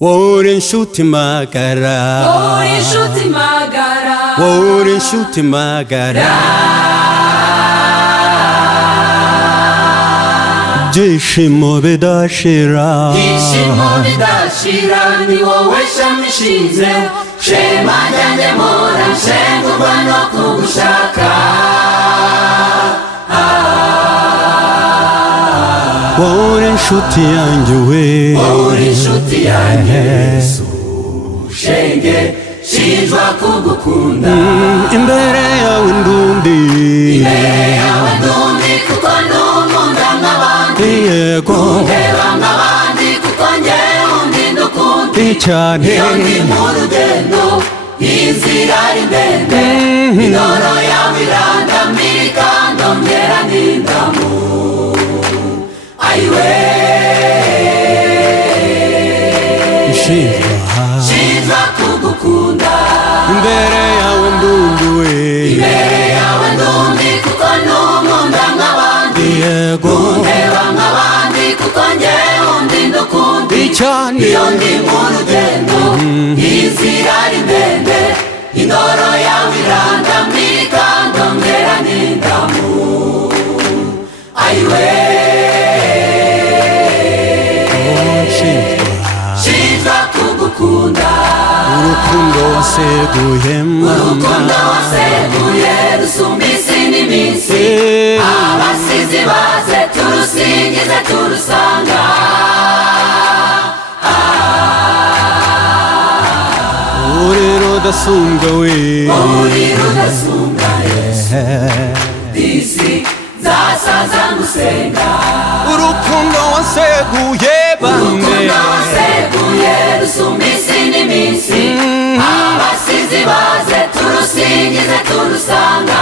Worin shuti magara, Worin shuti magara, Worin shuti magara. Jishimo bidashira, Jishimo bidashira, ni wowe shami shize, shema ryanje mpora nshengurwa no kugushaka. Worin shuti yanjye we, Worin shuti yanjye Yesu, shenge shinjwa kugukunda. Imbere yawe ndundi, Imbere yawe ndundi kuko ntumunda nk'abandi, yego ntundeba nk'abandi kuko njyewe undi ndukundi cyane. Iyo ndi mu rugendo inzira ari ndende, indoro yawe irandamika ndongera n'indamu. Ayiwe shinjwa kugukunda. Imbere yawe ndundi we, Imbere yawe ndundi kuko ntumunda nk'abandi, yego ntundeba nk'abandi kuko njyewe undi ndukundi cyane. Iyo ndi mu rugendo inzira ari ndende, indoro yawe irandamika ndongera n'indamu. Ayiwe shinjwa kugukunda. Urukundo waseguyemo, Urukundo waseguye rusumba isi n'iminsi, abasizi baze turusingize turusanga. urero udasumbwa we, Urira udasumbwa Yesu, isi zasaza ngusenga. urukundo waseguye bande, Urukundo waseguye rusumba isi n'iminsi, abasizi baze turusingize turusanga.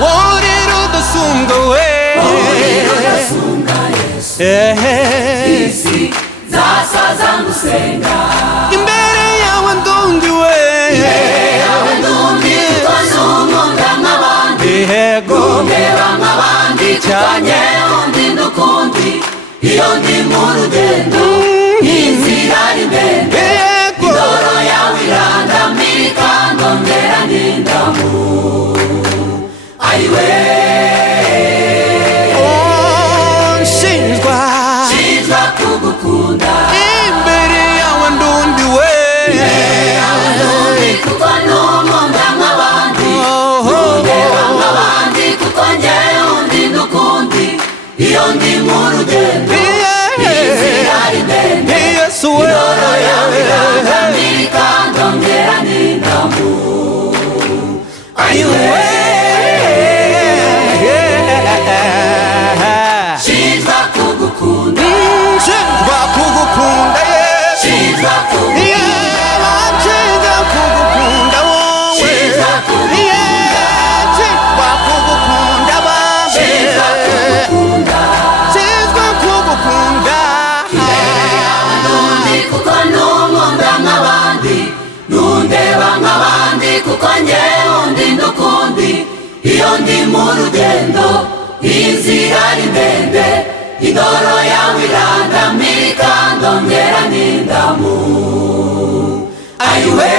urero udasumbwa we, Urira udasumbwa Yesu, isi zasaza ngusenga. imbere yawe ndundi we, Yawe ndundi kuko ntumunda nk'abandi, yego ntundeba nk'abandi kuko njyewe undi ndukundi. Iyo ndi mu rugendo inzira ari ndende, yego indoro yawe irandamika ndongera n'indamu. Ayiwe nshinjwa shinjwa kugukunda. imbere yawe ndundi we, Yawe ndundi kuko ntumunda nk'abandi, ntundeba nk'abandi kuko njyewe undi ndukundi. Iyo ndi mu rugendo inzira ari ndende, Yesu we, indoro yawe irandamika ndongera n'indamu. Ayiwe shinjwa kugukunda. nshinjwa kugukunda Yesu, Shinjwa kugukunda. nshinjwa kugukunda wowe, Shinjwa kugukunda. nshinjwa kugukunda bambe, Shinjwa kugukunda. nshinjwa kugukunda. Ndundi kuko ntumunda nk'abandi, ntundeba nk'abandi kuko njyewe undi ndukundi. Iyo ndi mu rugendo inzira ari ndende, indoro yawe irandamika ndongera n'indamu. Ayiwe